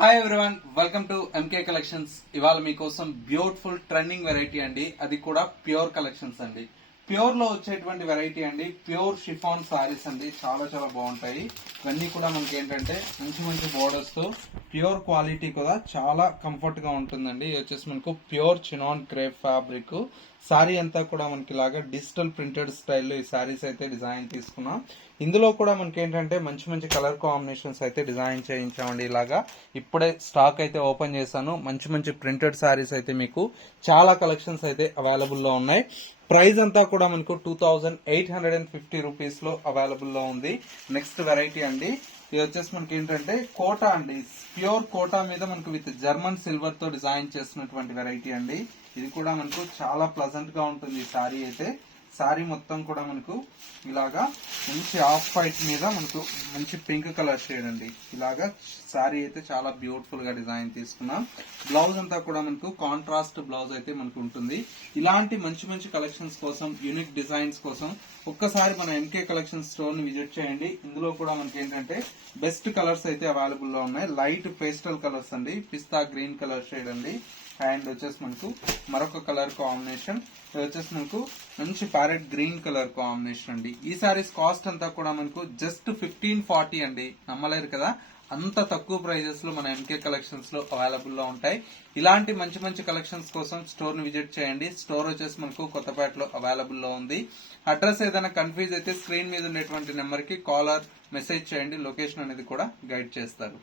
Hi everyone, welcome to MK collections. ఇవాళ మీకోసం beautiful trending variety అండి, అది కూడా ప్యూర్ కలెక్షన్స్ అండి. ప్యూర్ లో వచ్చేటువంటి వెరైటీ అండి, ప్యూర్ షిఫాన్ సారీస్ అండి. చాలా చాలా బాగుంటాయి. ఇవన్నీ కూడా మనకి ఏంటంటే మంచి మంచి బోర్డర్స్ తో ప్యూర్ క్వాలిటీ కూడా చాలా కంఫర్ట్ గా ఉంటుందండి. ఇది వచ్చేసి మనకు pure chinon crepe fabric. Sorry అంతా కూడా మనకి ఇలాగా డిజిటల్ ప్రింటెడ్ స్టైల్లో ఈ సారీస్ అయితే డిజైన్ తీసుకున్నాం. ఇందులో కూడా మనకి ఏంటంటే మంచి మంచి కలర్ కాంబినేషన్స్ అయితే డిజైన్ చేయించామండి. ఇలాగా ఇప్పుడే స్టాక్ అయితే ఓపెన్ చేశాను. మంచి మంచి ప్రింటెడ్ సారీస్ అయితే మీకు చాలా కలెక్షన్స్ అయితే అవైలబుల్ లో ఉన్నాయి. ప్రైస్ అంతా కూడా మనకు 2850 రూపీస్ లో అవైలబుల్ లో ఉంది. నెక్స్ట్ వెరైటీ అండి, ఇది వచ్చేసి మనకి ఏంటంటే కోటా అండి, ప్యూర్ కోటా మీద మనకు విత్ జర్మన్ సిల్వర్ తో డిజైన్ చేస్తున్నటువంటి వెరైటీ అండి. ఇది కూడా మనకు చాలా ప్లజెంట్ గా ఉంటుంది. ఈ సారీ అయితే సారీ మొత్తం కూడా మనకు ఇలాగా మంచి ఆఫ్ వైట్ మీద మనకు మంచి పింక్ కలర్ షేడ్ అండి. ఇలాగా సారీ అయితే చాలా బ్యూటిఫుల్ గా డిజైన్ తీసుకున్నాం. బ్లౌజ్ అంతా కూడా మనకు కాంట్రాస్ట్ బ్లౌజ్ అయితే మనకు ఉంటుంది. ఇలాంటి మంచి మంచి కలెక్షన్స్ కోసం, యూనిక్ డిజైన్స్ కోసం ఒక్కసారి మన ఎంకే కలెక్షన్ స్టోర్ ని విజిట్ చేయండి. ఇందులో కూడా మనకి ఏంటంటే బెస్ట్ కలర్స్ అయితే అవైలబుల్ లో ఉన్నాయి. లైట్ పేస్టల్ కలర్స్ అండి, పిస్తా గ్రీన్ కలర్ షేడ్ అండి. అండ్ వచ్చేసి మనకు మరొక కలర్ కాంబినేషన్, ఇది వచ్చేసి మనకు మంచి ప్యారెట్ గ్రీన్ కలర్ కాంబినేషన్ అండి. ఈ సారీస్ కాస్ట్ అంతా కూడా మనకు జస్ట్ 1540 అండి. నమ్మలేరు కదా, అంత తక్కువ ప్రైజెస్ లో మన ఎంకే కలెక్షన్స్ లో అవైలబుల్ లో ఉంటాయి. ఇలాంటి మంచి మంచి కలెక్షన్స్ కోసం స్టోర్ ని విజిట్ చేయండి. స్టోర్ వచ్చేసి మనకు కొత్తపేటలో అవైలబుల్ లో ఉంది. అడ్రస్ ఏదైనా కన్ఫ్యూజ్ అయితే స్క్రీన్ మీద ఉండేటువంటి నెంబర్ కి కాల్ ఆర్ మెసేజ్ చేయండి. లొకేషన్ అనేది కూడా గైడ్ చేస్తారు.